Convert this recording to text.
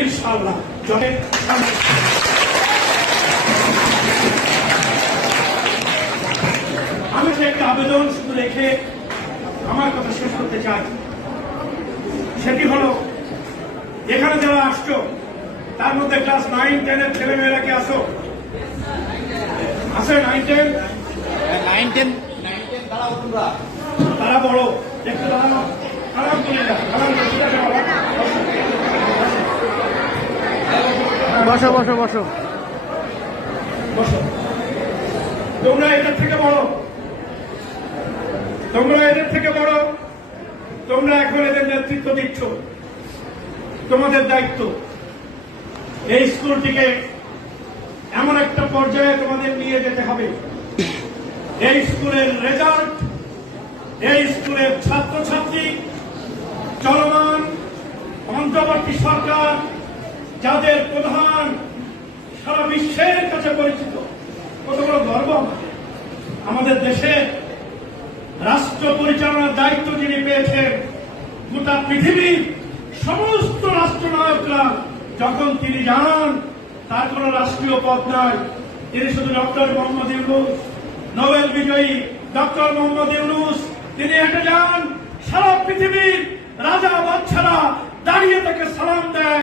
ইনশাআল্লাহ আমি যে একটা আবেদন শুধু রেখে আমার কথা শেষ করতে চাই, সেটি হল এখানে যারা আসছো তার মধ্যে ক্লাস 9-10 ছেলে মেয়েরা কি আসো? আছে 9-10? তারা বড় একটু দাঁড়ানো, আরাম করে যাও, আরাম করে বসো বসো বসো বসো। তোমরা এদের থেকে বড়, তোমরা এখন এদের নেতৃত্ব দিচ্ছ। তোমাদের দায়িত্ব এই স্কুলটিকে এমন একটা পর্যায়ে তোমাদের নিয়ে যেতে হবে, এই স্কুলের রেজাল্ট, এই স্কুলের ছাত্রছাত্রী, চলমান অন্তর্বর্তী সরকার যাদের প্রধান সারা বিশ্বের কাছে পরিচিত, কত বড় গর্ব আমাদের দেশের রাষ্ট্র পরিচালনার দায়িত্ব যিনি পেয়েছেন। গোটা পৃথিবীর সমস্ত রাষ্ট্রনায়করা যখন তিনি যান, তার কোন রাষ্ট্রীয় পদ নাই, তিনি শুধু ডক্টর মোহাম্মদ ইউনূস, নোবেল বিজয়ী ডক্টর মোহাম্মদ ইউনূস, তিনি হেঁটে যান, সারা পৃথিবীর রাজা বাদশারা দাঁড়িয়ে তাকে সালাম দেয়।